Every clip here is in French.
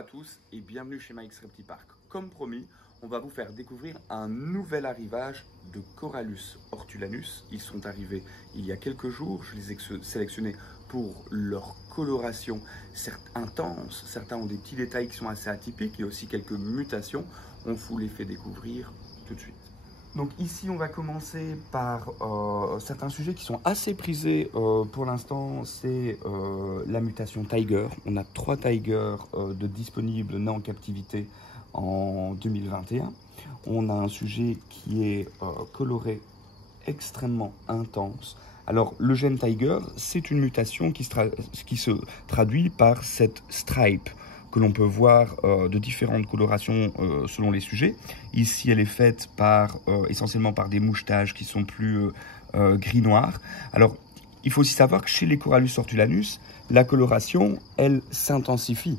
à tous et bienvenue chez Mike's Reptile Park. Comme promis, on va vous faire découvrir un nouvel arrivage de Corallus hortulanus. Ils sont arrivés il y a quelques jours, je les ai sélectionnés pour leur coloration certes intense. Certains ont des petits détails qui sont assez atypiques et aussi quelques mutations. On vous les fait découvrir tout de suite. Donc ici, on va commencer par certains sujets qui sont assez prisés pour l'instant. C'est la mutation Tiger. On a 3 Tigers de disponibles nés en captivité en 2021. On a un sujet qui est coloré extrêmement intense. Alors, le gène Tiger, c'est une mutation qui se traduit par cette stripe que l'on peut voir de différentes colorations selon les sujets. Ici, elle est faite essentiellement par des mouchetages qui sont plus gris-noir. Alors, il faut aussi savoir que chez les Corallus hortulanus, la coloration, elle s'intensifie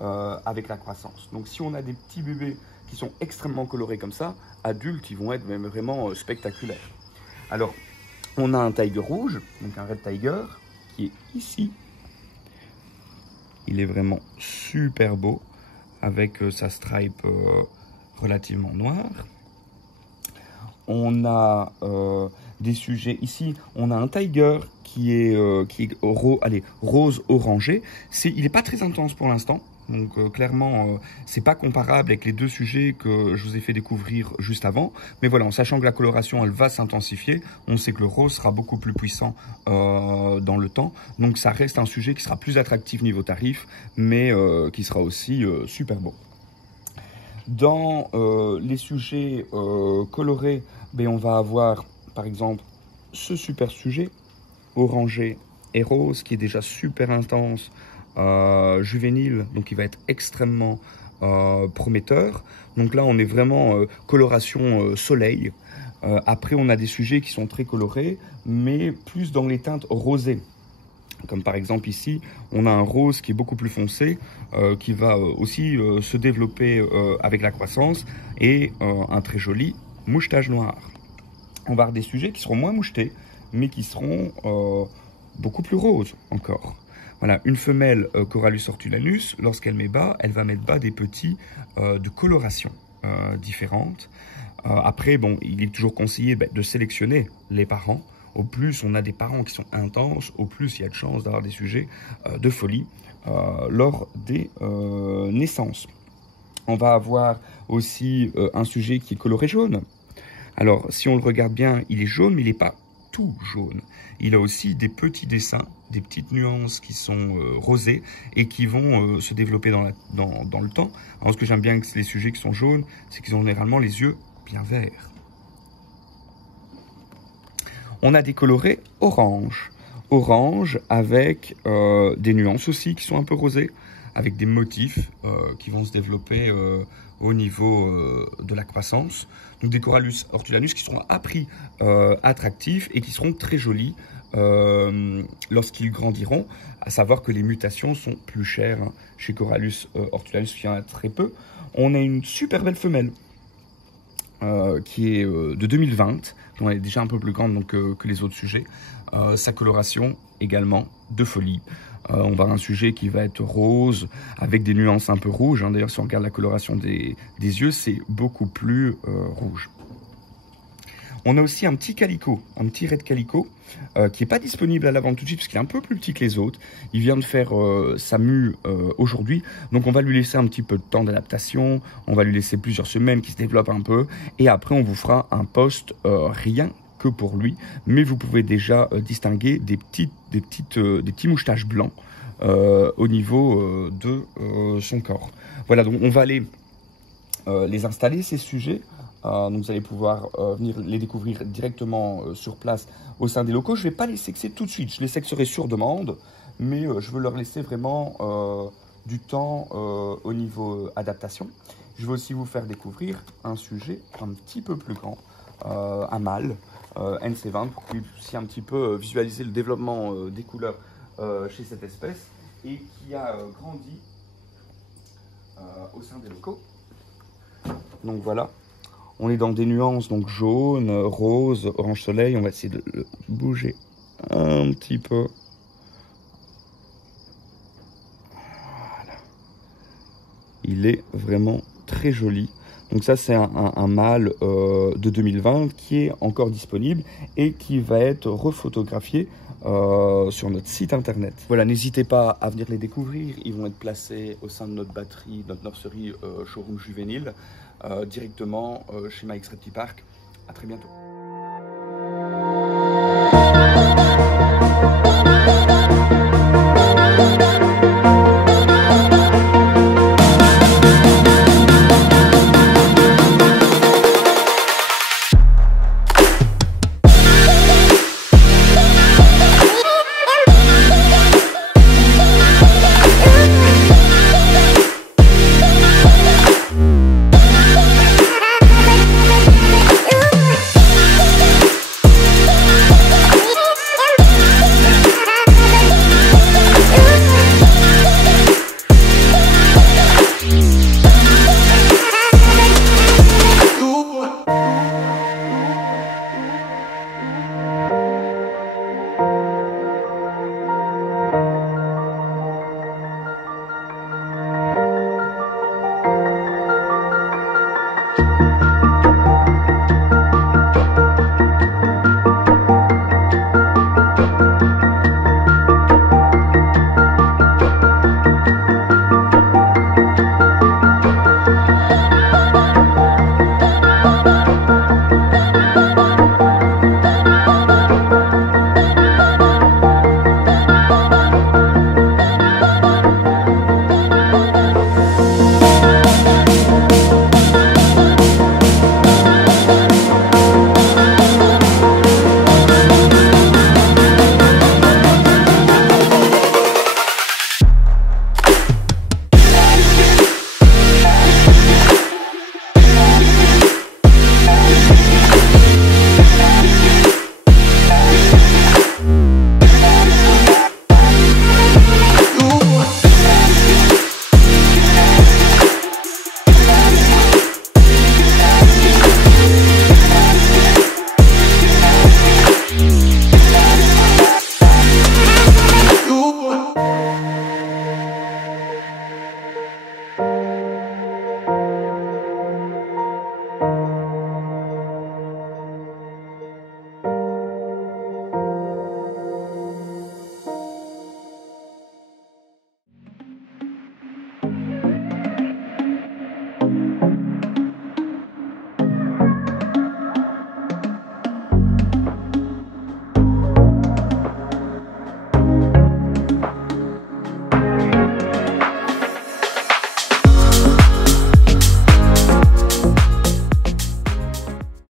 avec la croissance. Donc, si on a des petits bébés qui sont extrêmement colorés comme ça, adultes, ils vont être même vraiment spectaculaires. Alors, on a un tiger rouge, donc un red tiger, qui est ici. Il est vraiment super beau, avec sa stripe relativement noire. On a des sujets ici. On a un tiger qui est rose orangé. Il n'est pas très intense pour l'instant. Donc clairement, c'est pas comparable avec les 2 sujets que je vous ai fait découvrir juste avant. Mais voilà, en sachant que la coloration, elle va s'intensifier, on sait que le rose sera beaucoup plus puissant dans le temps. Donc ça reste un sujet qui sera plus attractif niveau tarif, mais qui sera aussi super beau. Dans les sujets colorés, on va avoir par exemple ce super sujet, orangé et rose, qui est déjà super intense. Juvénile, donc il va être extrêmement prometteur. Donc là on est vraiment coloration soleil. Après on a des sujets qui sont très colorés, mais plus dans les teintes rosées. Comme par exemple ici, on a un rose qui est beaucoup plus foncé, qui va aussi se développer avec la croissance, et un très joli mouchetage noir. On va avoir des sujets qui seront moins mouchetés, mais qui seront beaucoup plus roses encore. Voilà, une femelle Corallus hortulanus, lorsqu'elle met bas, elle va mettre bas des petits de coloration différentes. Après, il est toujours conseillé de sélectionner les parents. Au plus on a des parents qui sont intenses, au plus il y a de chances d'avoir des sujets de folie lors des naissances. On va avoir aussi un sujet qui est coloré jaune. Alors, si on le regarde bien, il est jaune, mais il n'est pas tout jaune. Il a aussi des petits dessins, des petites nuances qui sont rosées et qui vont se développer dans le temps. Alors, ce que j'aime bien avec les sujets qui sont jaunes, c'est qu'ils ont généralement les yeux bien verts. On a des colorés orange. Orange avec des nuances aussi qui sont un peu rosées, avec des motifs qui vont se développer au niveau de la croissance. Donc des Corallus hortulanus qui seront à prix attractifs et qui seront très jolis lorsqu'ils grandiront. À savoir que les mutations sont plus chères chez Corallus hortulanus, il y en a très peu. On a une super belle femelle qui est de 2020, donc elle est déjà un peu plus grande que les autres sujets. Sa coloration également de folie. On va avoir un sujet qui va être rose avec des nuances un peu rouges. D'ailleurs, si on regarde la coloration des yeux, c'est beaucoup plus rouge. On a aussi un petit calico, un petit red calico, qui n'est pas disponible à la vente tout de suite parce qu'il est un peu plus petit que les autres. Il vient de faire sa mue aujourd'hui, donc on va lui laisser un petit peu de temps d'adaptation. On va lui laisser plusieurs semaines qu'il se développe un peu, et après on vous fera un post rien que pour lui. Mais vous pouvez déjà distinguer des petits mouchetages blancs au niveau de son corps. Voilà, donc on va aller les installer, ces sujets. Donc vous allez pouvoir venir les découvrir directement sur place au sein des locaux. Je ne vais pas les sexer tout de suite, je les sexerai sur demande, mais je veux leur laisser vraiment du temps au niveau adaptation. Je vais aussi vous faire découvrir un sujet un petit peu plus grand, un mâle NC20, pour que vous puissiez un petit peu visualiser le développement des couleurs chez cette espèce, et qui a grandi au sein des locaux. Donc voilà. On est dans des nuances, donc jaune, rose, orange soleil. On va essayer de le bouger un petit peu. Voilà. il est vraiment très joli. Donc ça, c'est un mâle de 2020 qui est encore disponible et qui va être refotographié sur notre site internet. Voilà, n'hésitez pas à venir les découvrir. Ils vont être placés au sein de notre batterie, notre nurserie showroom juvénile, directement chez Mike's Reptile Park. À très bientôt.